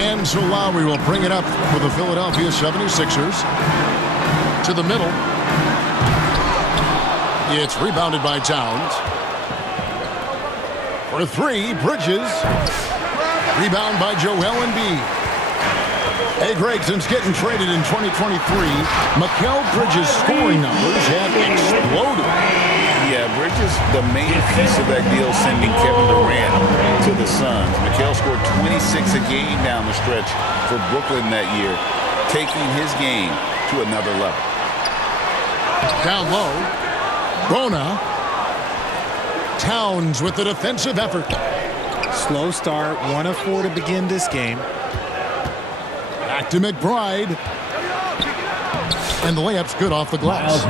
And so Lowry will bring it up for the Philadelphia 76ers. To the middle. It's rebounded by Towns. For three, Bridges. Rebound by Joel Embiid. Hey, Greg, since getting traded in 2023, Mikal Bridges' scoring numbers have exploded. Yeah, Bridges, the main piece of that deal, sending Kevin Durant to the Suns. Mikal scored 26 a game down the stretch for Brooklyn that year, taking his game to another level. Down low, Bona. Towns with the defensive effort. Slow start, 1 of 4 to begin this game. Back to McBride. And the layup's good off the glass.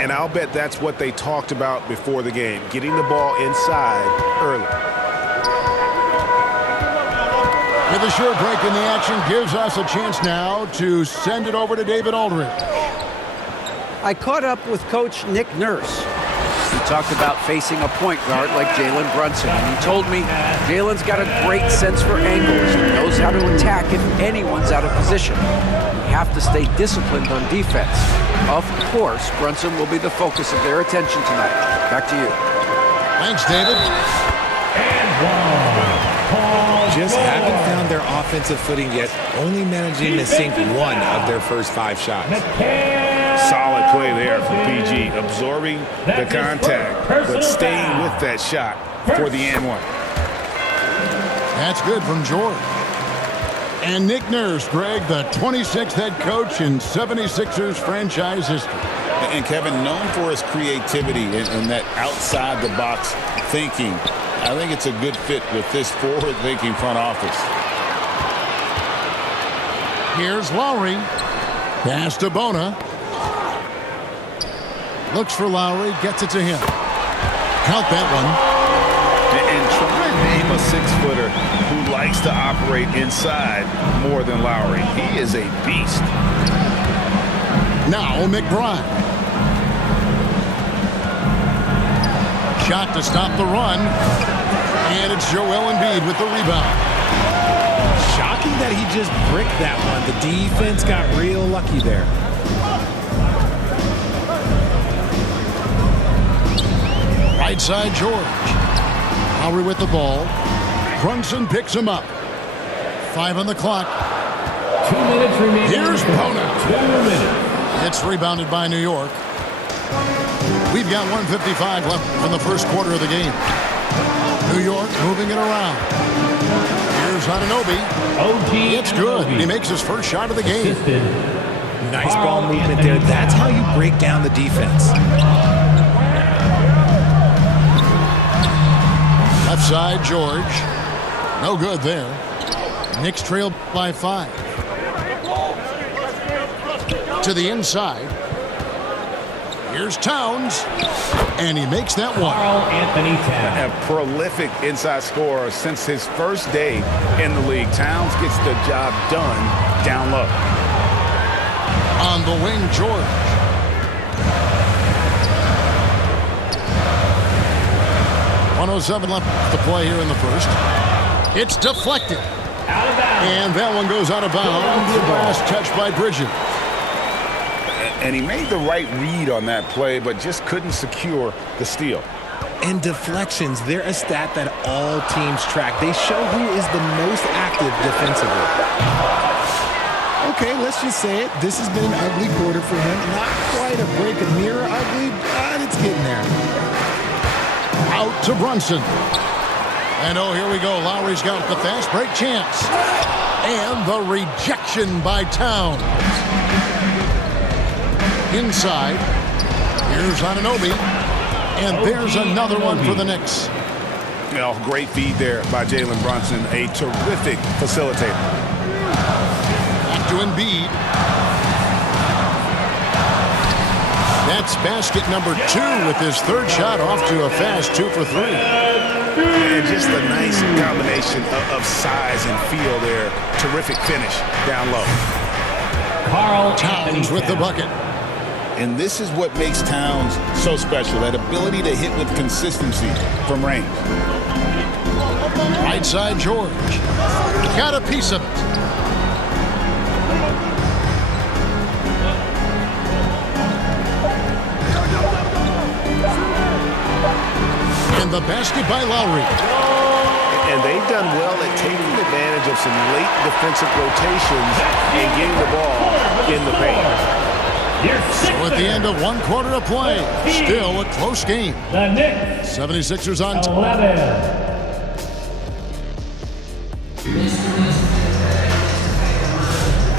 And I'll bet that's what they talked about before the game, getting the ball inside early. With a short break in the action gives us a chance now to send it over to David Aldridge. I caught up with Coach Nick Nurse. He talked about facing a point guard like Jalen Brunson. And he told me Jalen's got a great sense for angles and knows how to attack if anyone's out of position. We have to stay disciplined on defense. Of course, Brunson will be the focus of their attention tonight. Back to you. Thanks, David. Just haven't found their offensive footing yet, only managing to sink 1 of their first 5 shots. Solid play there from PG, absorbing the contact, but staying with that shot for the and one. That's good from George. And Nick Nurse, Greg, the 26th head coach in 76ers franchise history. And Kevin, known for his creativity and that outside-the-box thinking, I think it's a good fit with this forward-thinking front office. Here's Lowry. Pass to Bona. Looks for Lowry, gets it to him. Count that one. And try and name a 6-footer who likes to operate inside more than Lowry. He is a beast. Now McBride. Shot to stop the run. And it's Joel Embiid with the rebound. Shocking that he just bricked that one. The defense got real lucky there. Right side, George. Lowry with the ball. Brunson picks him up. 5 on the clock. 2 minutes remaining. Here's Bona. 2 minutes. It's rebounded by New York. We've got 1:55 left in the first quarter of the game. New York moving it around. Here's Anunoby. It's good. He makes his first shot of the game. Nice ball movement there. That's how you break down the defense. Left side, George. No good there. Knicks trail by 5. To the inside. Here's Towns. And he makes that one. Anthony Towns. A prolific inside scorer since his first day in the league. Towns gets the job done down low. On the wing, George. .107 left to play here in the first. It's deflected. And that one goes out of bounds. The last touch by Bridges. And he made the right read on that play, but just couldn't secure the steal. And deflections, they're a stat that all teams track. They show who is the most active defensively. Okay, let's just say it. This has been an ugly quarter for him. Not quite a break of mirror ugly, but it's getting there. Out to Brunson. And oh, here we go. Lowry's got the fast break chance. And the rejection by Towns. Inside. Here's Anunoby. And there's another one for the Knicks. You know, great feed there by Jalen Brunson. A terrific facilitator. Back to Embiid. That's basket number 2 with his third shot off to a fast 2 for 3. And just a nice combination of size and feel there. Terrific finish down low. Towns with the bucket. And this is what makes Towns so special, that ability to hit with consistency from range. Right side, George. got a piece of it. And the basket by Lowry. And they've done well at taking advantage of some late defensive rotations and getting the ball in the paint. So at the end of one quarter of play, still a close game. The Knicks. 76ers on top. 11.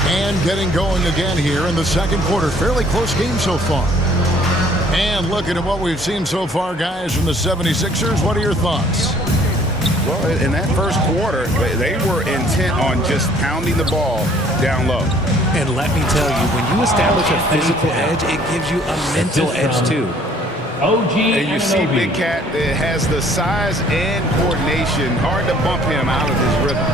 And getting going again here in the second quarter. Fairly close game so far. And looking at what we've seen so far, guys, from the 76ers, what are your thoughts? Well, in that first quarter, they were intent on just pounding the ball down low. And let me tell you, when you establish a physical edge, it gives you a mental edge too. OG And you see Anunoby. Big Cat that has the size and coordination. Hard to bump him out of his rhythm.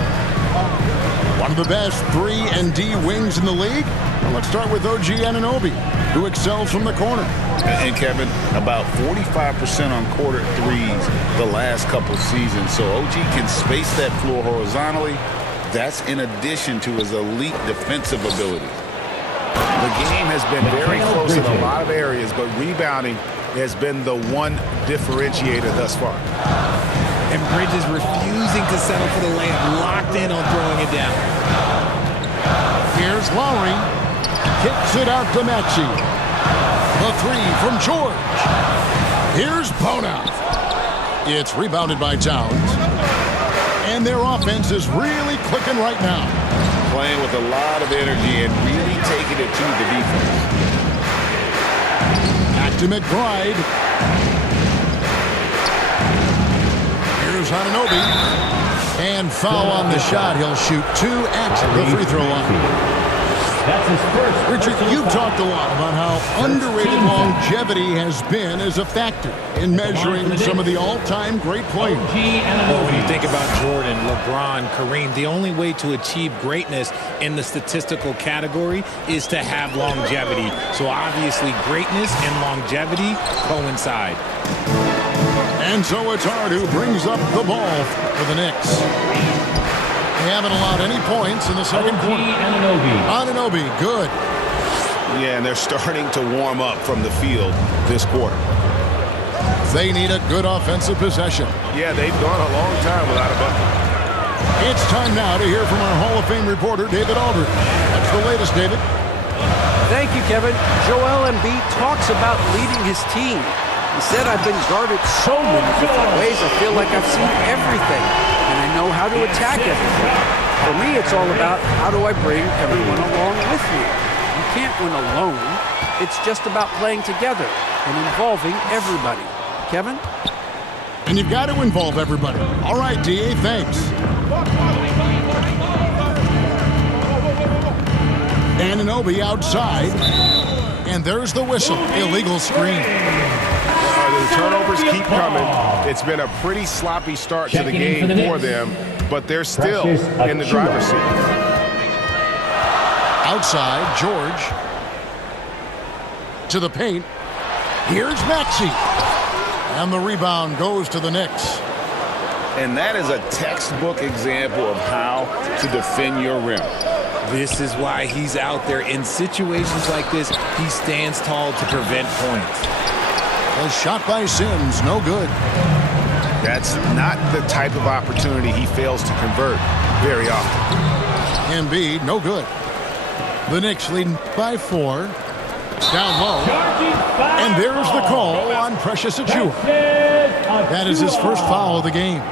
One of the best 3 and D wings in the league. Well, let's start with OG Anunoby, who excels from the corner. And Kevin, about 45% on quarter threes the last couple seasons. So OG can space that floor horizontally. That's in addition to his elite defensive ability. The game has been very close in a lot of areas, but rebounding has been the one differentiator thus far. And Bridges refusing to settle for the layup, locked in on throwing it down. Here's Lowry. Kicks it out to Maxey. The 3 from George. Here's Bona. It's rebounded by Towns. And their offense is really clicking right now. Playing with a lot of energy and really taking it to the defense. Back to McBride. Here's Anunoby. And foul on the shot. He'll shoot 2 at the free throw line. That's his first. Richard, you've talked a lot about how underrated longevity has been as a factor in measuring some of the all-time great players. Well, when you think about Jordan, LeBron, Kareem, the only way to achieve greatness in the statistical category is to have longevity. So obviously greatness and longevity coincide. And so it's Hart who brings up the ball for the Knicks. They haven't allowed any points in the second quarter. Anunoby, good. Yeah, and they're starting to warm up from the field this quarter. They need a good offensive possession. Yeah, they've gone a long time without a bucket. It's time now to hear from our Hall of Fame reporter, David Aldridge. What's the latest, David? Thank you, Kevin. Joel Embiid talks about leading his team. He said, I've been guarded so many different ways, I feel like I've seen everything, and I know how to attack everything. For me, it's all about how do I bring everyone along with me. You can't win alone. It's just about playing together and involving everybody. Kevin? And you've got to involve everybody. All right, D.A., thanks. Anunoby outside, and there's the whistle. Illegal screen. The turnovers keep coming. It's been a pretty sloppy start to the game for them, but they're still in the driver's seat. Outside, George. To the paint. Here's Maxey. And the rebound goes to the Knicks. And that is a textbook example of how to defend your rim. This is why he's out there. In situations like this, he stands tall to prevent points. A shot by Sims, no good. That's not the type of opportunity he fails to convert very often. Embiid, no good. The Knicks leading by 4. Down low. And there's the call on Precious Achiuwa. That is his first foul of the game.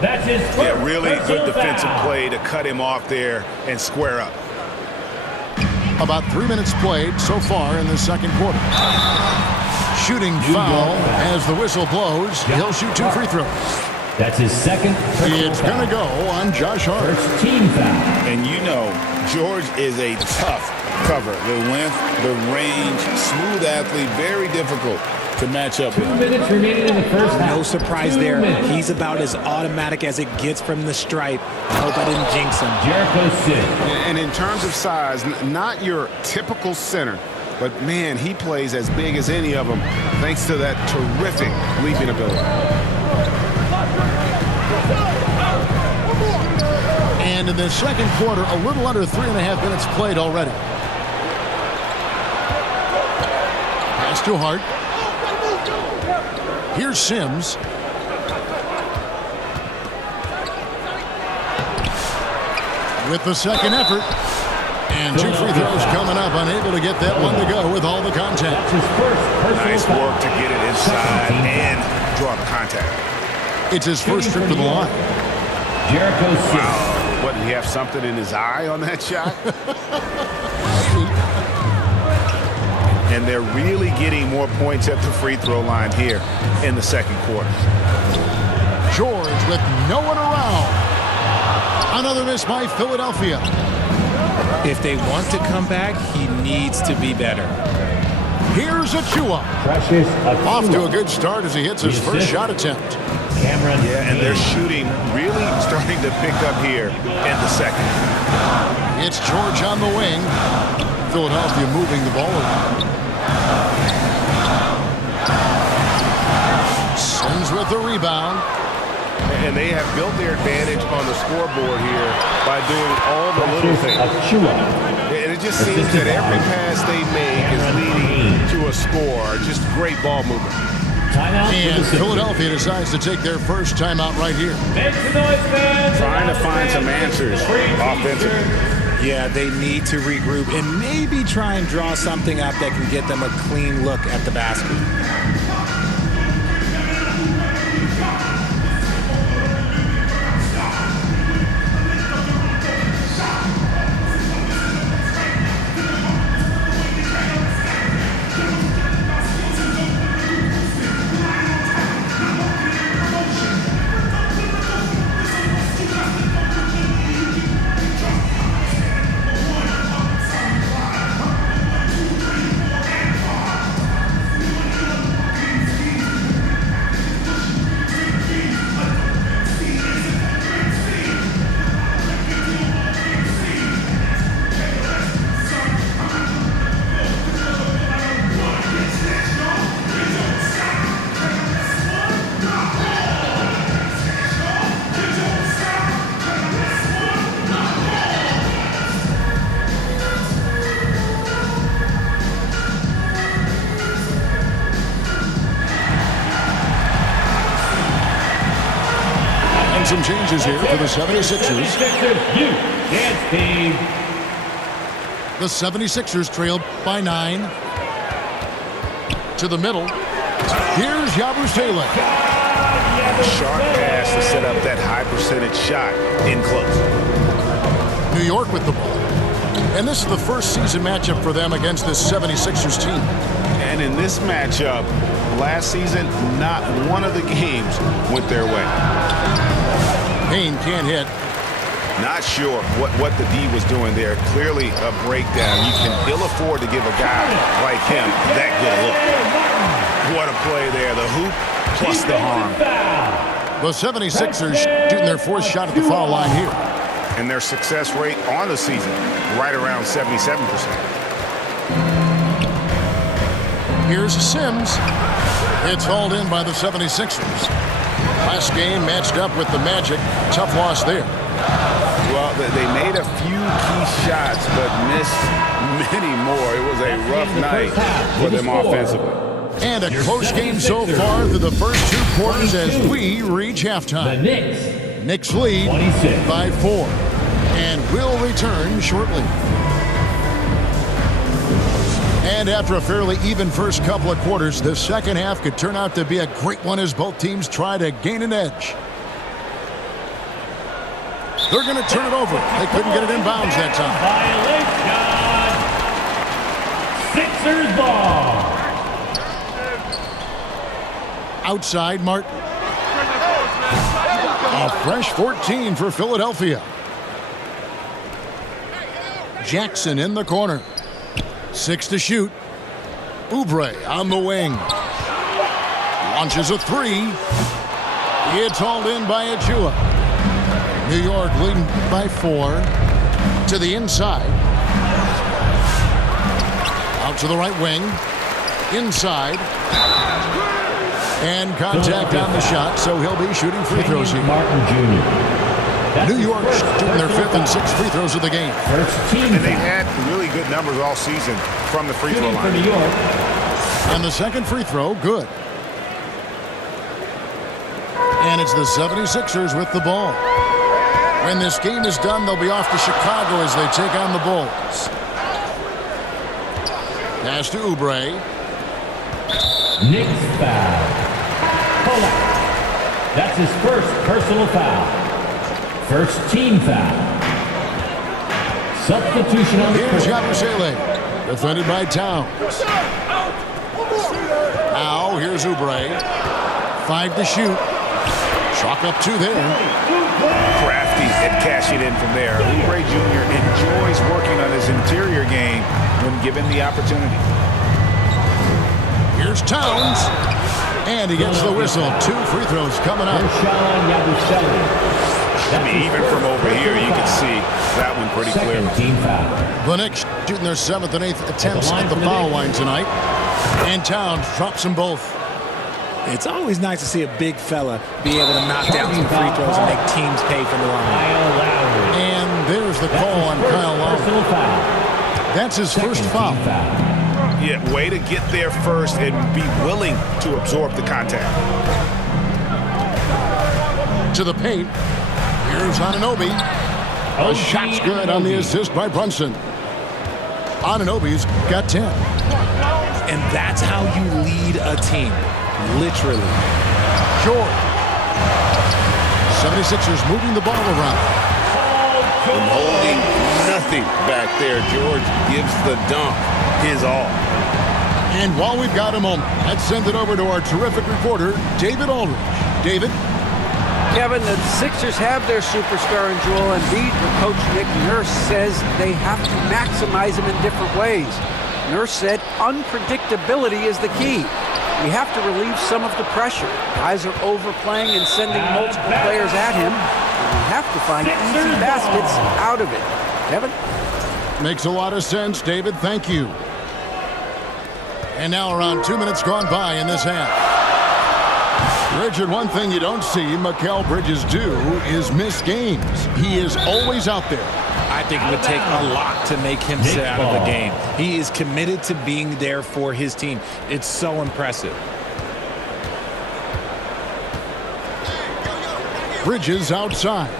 That's his first. Yeah, really good defensive play to cut him off there and square up. About 3 minutes played so far in the second quarter. Shooting foul as the whistle blows. He'll shoot 2 free throws. That's his second. It's going to go on Josh Hart. First team foul. And you know, George is a tough cover. The length, the range, smooth athlete, very difficult to match up with. 2 minutes remaining in the first half. No surprise 2 there. minutes. He's about as automatic as it gets from the stripe. I hope I didn't jinx him. Jericho 6. And in terms of size, not your typical center, but man, he plays as big as any of them thanks to that terrific leaping ability. And And in the second quarter, a little under 3.5 minutes played already. Pass to Hart. Here's Sims. With the second effort. And 2 free throws coming up. Unable to get that one to go with all the contact. Nice work to get it inside and draw the contact. It's his first trip to the line. Wow. What, did he have something in his eye on that shot? And they're really getting more points at the free throw line here in the second quarter. George with no one around. Another miss by Philadelphia. If they want to come back, he needs to be better. Here's Achua. Off to a good start as he hits his first shot attempt. Yeah, and their shooting really starting to pick up here in the second. It's George on the wing. Philadelphia moving the ball around. Sims with the rebound. And they have built their advantage on the scoreboard here by doing all the little things. And it just seems that every pass they make is leading to a score. Just great ball movement. And Philadelphia decides to take their first timeout right here. Trying to find some answers offensively. Yeah, they need to regroup and maybe try and draw something up that can get them a clean look at the basket. Some changes here for the 76ers. The 76ers trailed by 9. To the middle. Here's Yabusele. Sharp pass to set up that high percentage shot in close. New York with the ball. And this is the first season matchup for them against this 76ers team. And in this matchup, last season, not one of the games went their way. Payne can't hit. Not sure what the D was doing there. Clearly a breakdown. You can ill afford to give a guy like him that good look. What a play there. The hoop plus the harm. The 76ers shooting their fourth shot at the foul line here. And their success rate on the season, right around 77%. Here's Sims. It's hauled in by the 76ers. Last game matched up with the Magic. Tough loss there. Well, they made a few key shots, but missed many more. It was a rough night for them offensively. And a close game so far through the first 2 quarters as we reach halftime. Knicks lead by 4. And will return shortly. And after a fairly even first couple of quarters, the second half could turn out to be a great one as both teams try to gain an edge. They're going to turn it over. They couldn't get it in bounds that time. Violation. Sixers ball. Outside, Martin. A fresh 14 for Philadelphia. Jackson in the corner. 6 to shoot. Oubre on the wing. Launches a 3. It's hauled in by Achua. New York leading by 4. To the inside. Out to the right wing. Inside. And contact on the shot, so he'll be shooting free throws here. Martin Jr. New York shooting their 5th and 6th free throws of the game. And they've had really good numbers all season from the free throw line. And the second free throw, good. And it's the 76ers with the ball. When this game is done, they'll be off to Chicago as they take on the Bulls. Pass to Oubre. Knicks foul. Polak. That's his first personal foul. First team foul. Substitution on the Here's court. Yabusele, defended by Towns. Now, here's Oubre. 5 to shoot. Chalk up 2 there. Crafty at cashing in from there. Oubre Jr. enjoys working on his interior game when given the opportunity. Here's Towns. And he gets the whistle. 2 free throws coming up. I mean, even from over here, you can see that one pretty clearly. Team foul. The Knicks shooting their 7th and 8th attempts at the foul line tonight. And Towns drops them both. It's always nice to see a big fella be able to knock down some free throws and make teams pay for the line. And there's the call on Kyle Lowry. That's his first foul. Yeah, way to get there first and be willing to absorb the contact. To the paint. Here's Anunoby. A shot's good on the assist by Brunson. Anunoby's got 10. And that's how you lead a team. Literally. George. 76ers moving the ball around. From holding nothing back there, George gives the dunk his all. And while we've got a moment, let's send it over to our terrific reporter, David Aldridge. David? Kevin, the Sixers have their superstar in Joel Embiid, but Coach Nick Nurse says they have to maximize him in different ways. Nurse said unpredictability is the key. We have to relieve some of the pressure. Guys are overplaying and sending multiple players at him. And we have to find easy baskets out of it. Kevin? Makes a lot of sense, David. Thank you. And now around 2 minutes gone by in this half. Richard, one thing you don't see Mikal Bridges do is miss games. He is always out there. I think it would take a lot to make him sit out of the game. He is committed to being there for his team. It's so impressive. Bridges outside.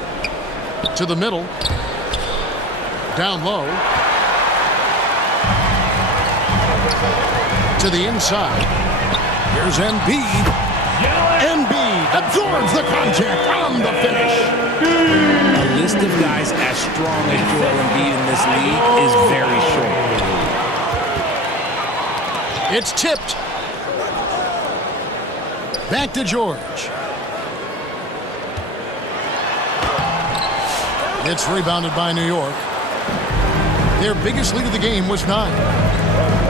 To the middle. Down low. To the inside. Here's Embiid. Embiid absorbs the contact on the finish. A list of guys as strong as Joel Embiid in this league is very short. It's tipped. Back to George. It's rebounded by New York. Their biggest lead of the game was 9.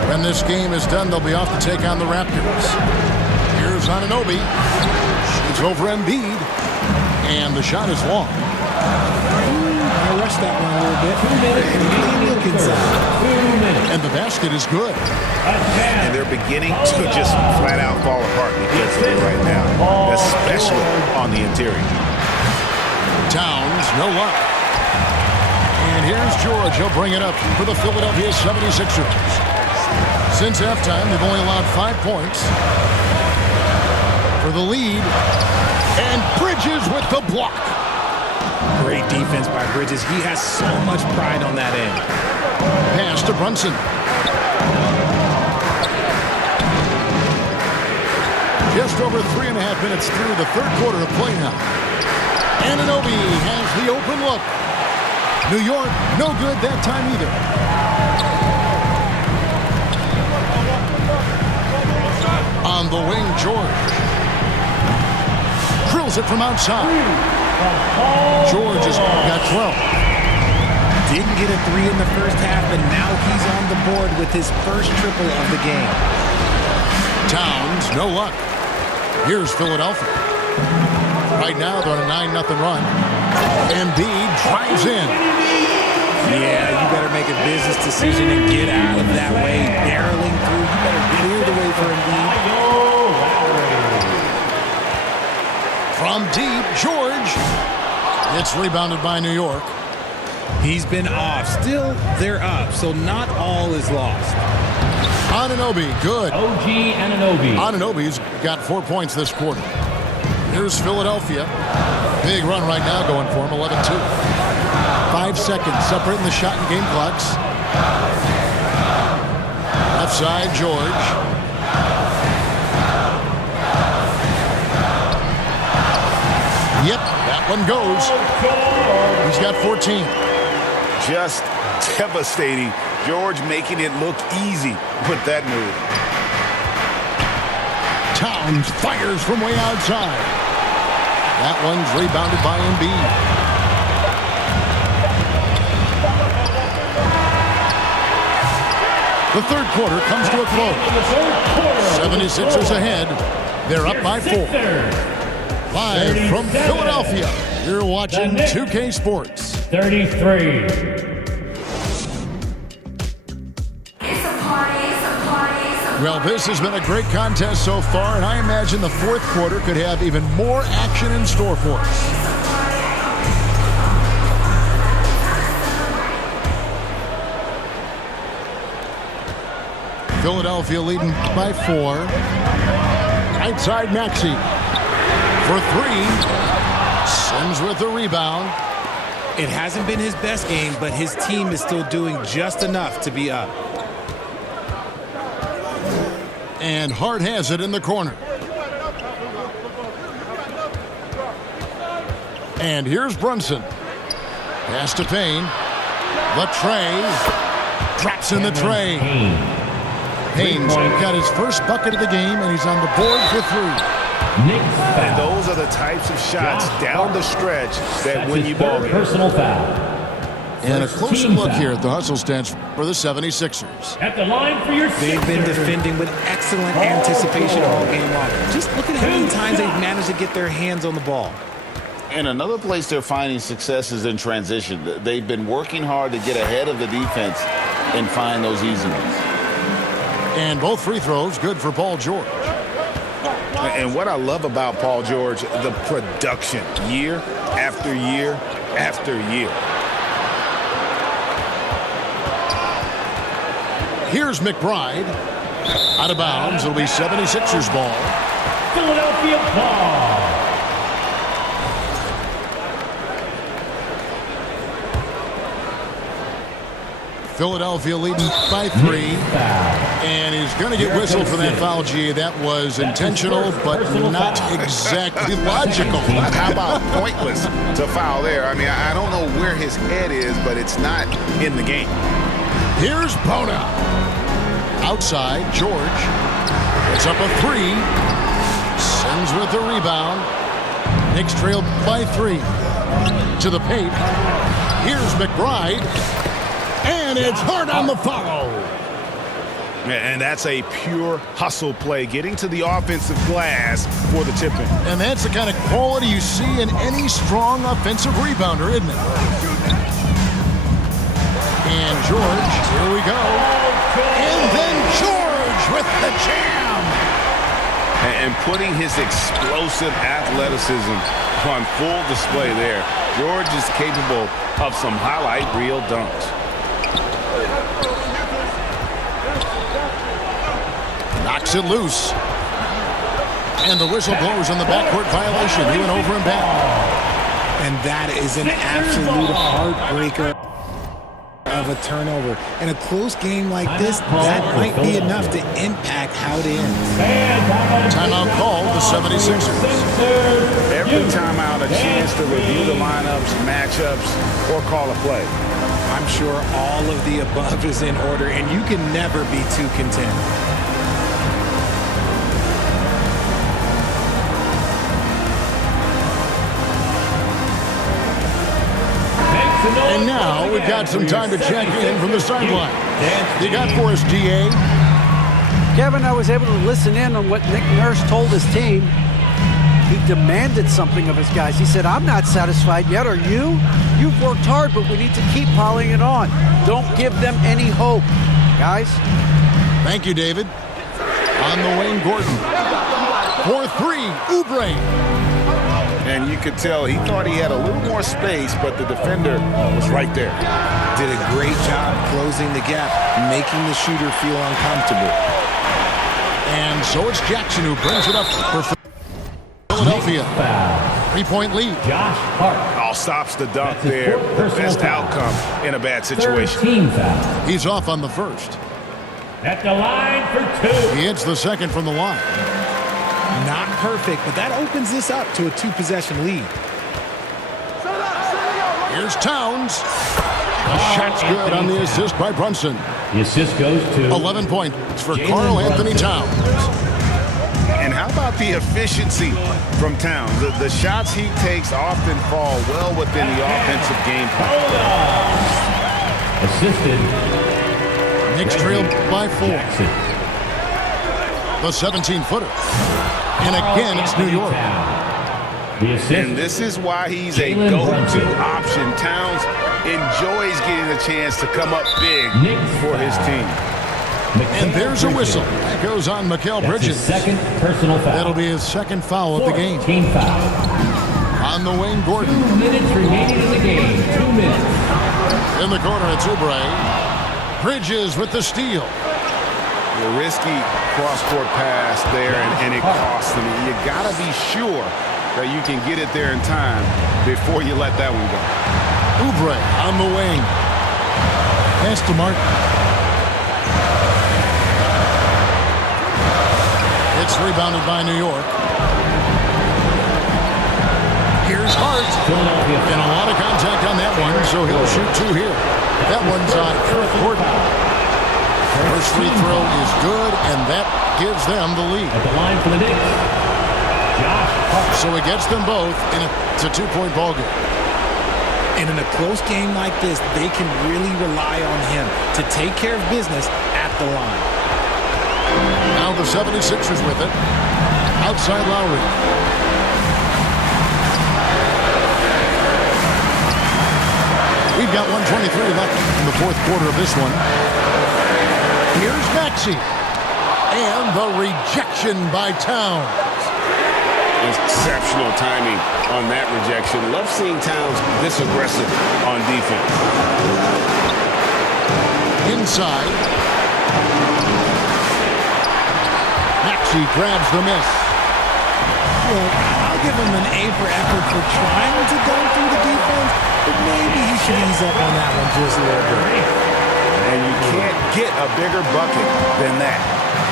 When this game is done, they'll be off to take on the Raptors. Here's Anunoby. Shoots over Embiid. And the shot is long. I rushed that one a little bit. 2 minutes. Look inside. 2 minutes. And the basket is good. And they're beginning to just flat out fall apart defensively right now, especially on the interior. Towns, no luck. And here's George. He'll bring it up for the Philadelphia 76ers. Since halftime, they've only allowed 5 points. For the lead. And Bridges with the block. Great defense by Bridges. He has so much pride on that end. Pass to Brunson. Just over 3.5 minutes through the third quarter of play now. Anunoby has the open look. New York, no good that time either. On the wing, George. Drills it from outside. George has got 12. Didn't get a 3 in the first half, and now he's on the board with his first triple of the game. Towns, no luck. Here's Philadelphia. Right now, they're on a 9-0 run. Embiid drives in. Yeah, you better make a business decision and get out of that way. Barreling through, you better clear the way for Embiid. From deep, George. It's rebounded by New York. He's been off. Still, they're up, so not all is lost. Anunoby, good. OG Anunoby. Anunoby's got 4 points this quarter. Here's Philadelphia. Big run right now going for him, 11-2. 5 seconds separating the shot and game clocks. Left side, George. Yep, that one goes. He's got 14. Just devastating. George making it look easy with that move. Towns fires from way outside. That one's rebounded by Embiid. The third quarter comes to a close. 76ers ahead. They're up by 4. Live from Philadelphia, you're watching 2K Sports. 33. Well, this has been a great contest so far, and I imagine the fourth quarter could have even more action in store for us. Philadelphia leading by 4. Right side, Maxey. For 3. Sims with the rebound. It hasn't been his best game, but his team is still doing just enough to be up. And Hart has it in the corner. And here's Brunson. Pass to Payne. The tray. Drops in the tray. Payne's got his first bucket of the game, and he's on the board for 3. And those are the types of shots down the stretch that win you ball games. Personal foul. And a closer look here at the hustle stats for the 76ers. At the line for your They've been defending with excellent anticipation all game long. Just look at how many times they've managed to get their hands on the ball. And another place they're finding success is in transition. They've been working hard to get ahead of the defense and find those easy ones. And both free throws good for Paul George. And what I love about Paul George, the production, year after year after year. Here's McBride. Out of bounds. It'll be 76ers ball. Philadelphia ball. Philadelphia leading by 3. And he's going to get whistled for that foul, G. That was intentional, but not exactly logical. How about pointless to foul there? I mean, I don't know where his head is, but it's not in the game. Here's Bona. Outside, George. It's up a 3. Sims with the rebound. Knicks trailed by 3. To the paint. Here's McBride. And it's Hart on the follow. And that's a pure hustle play, getting to the offensive glass for the tip-in. And that's the kind of quality you see in any strong offensive rebounder, isn't it? And George, here we go. And then George with the jam. And putting his explosive athleticism on full display there. George is capable of some highlight reel dunks. Knocks it loose. And the whistle blows on the backcourt violation. He went over and back. And that is an absolute heartbreaker of a turnover. In a close game like this, that might be enough to impact how it ends. Timeout called the 76ers. Every timeout, a chance to review the lineups, matchups, or call a play. I'm sure all of the above is in order, and you can never be too content. And now we've got some time to check in from the sideline. You got for us, DA? Kevin, I was able to listen in on what Nick Nurse told his team. He demanded something of his guys. He said, I'm not satisfied yet. Are you? You've worked hard, but we need to keep piling it on. Don't give them any hope. Guys? Thank you, David. On the wing, Gordon. For 3, Oubre. And you could tell he thought he had a little more space, but the defender was right there. Did a great job closing the gap, making the shooter feel uncomfortable. And so it's Jackson who brings it up for Philadelphia. 3-point lead. Josh Hart. All stops the dunk there. The best outcome in a bad Third situation. team foul. He's off on the first. At the line for 2. He hits the second from the line. Not perfect, but that opens this up to a 2-possession lead. Here's Towns. The shot's good on the assist by Brunson. The assist goes to 11 points for Jalen Karl Anthony Brunson. Towns. And how about the efficiency from Towns? The shots he takes often fall well within the offensive game plan. Assisted. Knicks trail by 4. Jackson. The 17-footer. And again, it's New York. The assist. And this is why he's a Jalen go-to Brunson. option. Towns enjoys getting a chance to come up big for his team. And there's a whistle. That goes on Mikal That's his Bridges. second personal foul. That'll be his second foul of the game. Team foul. On the wing, Gordon. 2 minutes remaining in the game. 2 minutes. In the corner, it's Oubre. Bridges with the steal. The risky cross-court pass there, and it costs him. You got to be sure that you can get it there in time before you let that one go. Oubre on the wing. Pass to Martin. It's rebounded by New York. Here's Hart. And a lot of contact on that one, so he'll shoot 2 here. That one's on Eric Gordon. First free throw is good, and that gives them the lead. At the line for the Knicks. Josh Hart. So it gets them both, and it's a 2-point ball game. And in a close game like this, they can really rely on him to take care of business at the line. Now the 76ers with it. Outside Lowry. We've got 1:23 left in the fourth quarter of this one. Here's Maxey. And the rejection by Towns. Exceptional timing on that rejection. Love seeing Towns this aggressive on defense. Inside. Maxey grabs the miss. Look, I'll give him an A for effort for trying to dunk through the defense, but maybe he should ease up on that one just a little bit. And you can't get a bigger bucket than that.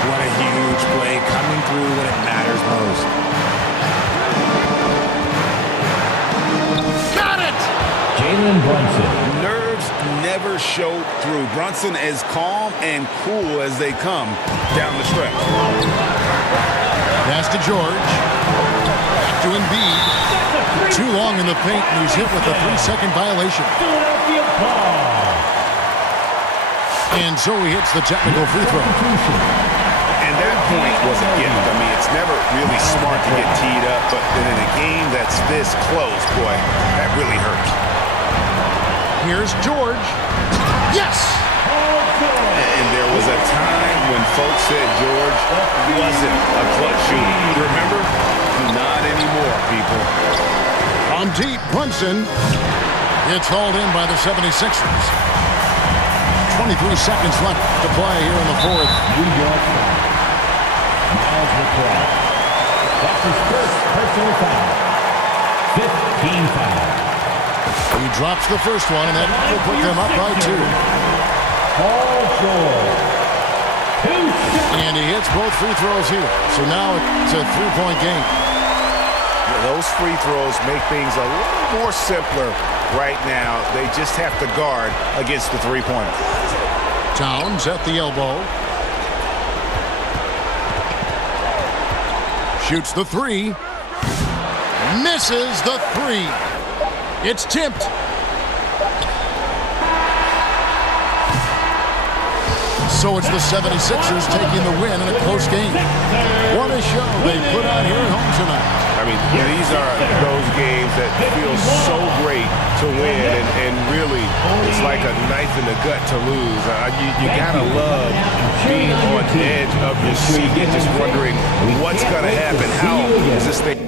What a huge play coming through when it matters most. Got it! Jalen Brunson. Nerves never show through. Brunson as calm and cool as they come down the stretch. Pass to George. Back to Embiid. Too long in the paint, and he's hit with a 3-second violation. Philadelphia ball. And so he hits the technical free throw. And that point was a gift. I mean, it's never really smart to get teed up, but in a game that's this close, boy, that really hurts. Here's George. Yes! And there was a time when folks said George wasn't a clutch shooter. Remember? Not anymore, people. On deep, Brunson. It's hauled in by the 76ers. 23 seconds left to play here in the fourth. New York. Miles McCoy. That's his first personal foul. 15 foul. He drops the first one, and that will put them up by 2. Paul George. And he hits both free throws here. So now it's a 3-point game. Those free throws make things a little more simpler right now. They just have to guard against the three-pointer. Towns at the elbow. Shoots the 3. Misses the 3. It's tipped. So it's the 76ers taking the win in a close game. What a show they put on here at home tonight. I mean, these are those games that feel so great to win, and really, it's like a knife in the gut to lose. You gotta love being on the edge of your seat and just wondering what's gonna happen. How is this thing?